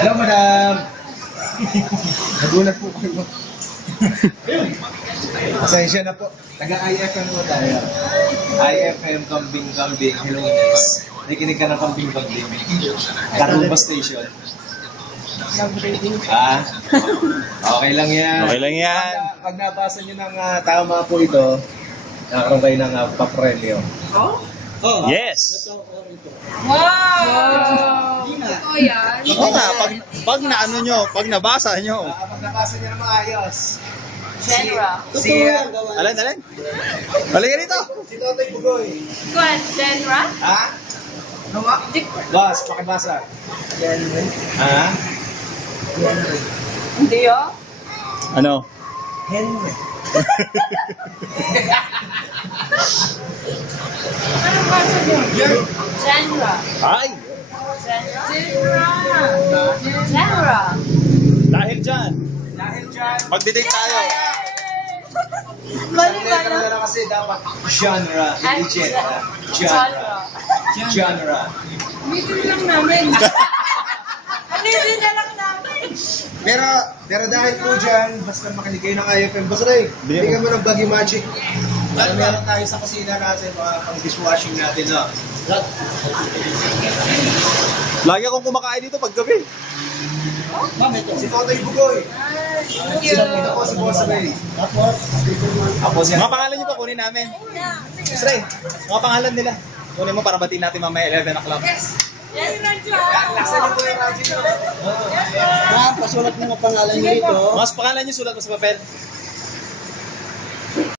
Hello, madam. Nagulat po kayo. Pasensya na po. Taga-IFM po tayo. IFM, kambing-kambing. Hello, yes. Nakikinig ka ng kambing-kambing. Karuba Station. Okay lang yan. Okay lang yan. Pag nabasa nyo ng tama po ito, nakaroon kayo ng papremyo. Oh? Yes. Wow! Ito yan. Oo nga, pag naano nyo, pag nabasa nyo. Pag nabasa nyo ng maayos. Genre. Alin? Balik ka dito. Si Totoy Bugoy. Kwan, genre? Ha? Boss, pakibasa. Ha? Hindi oh. Ano? Henry. Anong basa mo? Genre. Ay! Genre. Dahil dyan, Dahil dyan, magdidate tayo. Mali ba letra na lang kasi dapat genre, hindi genre. Genre. Genre. Meeting lang namin. Meeting na lang namin. Pero dahil po dyan, basta makinig kayo ng IFM. Boss Ray, bigyan mo ng Baggy Magic. Para meron tayo sa kusina natin, mga pang dishwashing natin na. Lagi akong kumakain dito pag gabi. Si Totoy Bugoy. Thank you. Ito po si Boss Ray. Ako siya. Mga pangalan nyo pa kunin namin. Boss Ray, mga pangalan nila. Kunin mo para batiin natin mamaya 11 o'clock. Yes, Laksan niyo po yung radyo nyo. Pasulat mo ang pangalan nyo ito. Mas pangalan nyo sulat mo sa papel.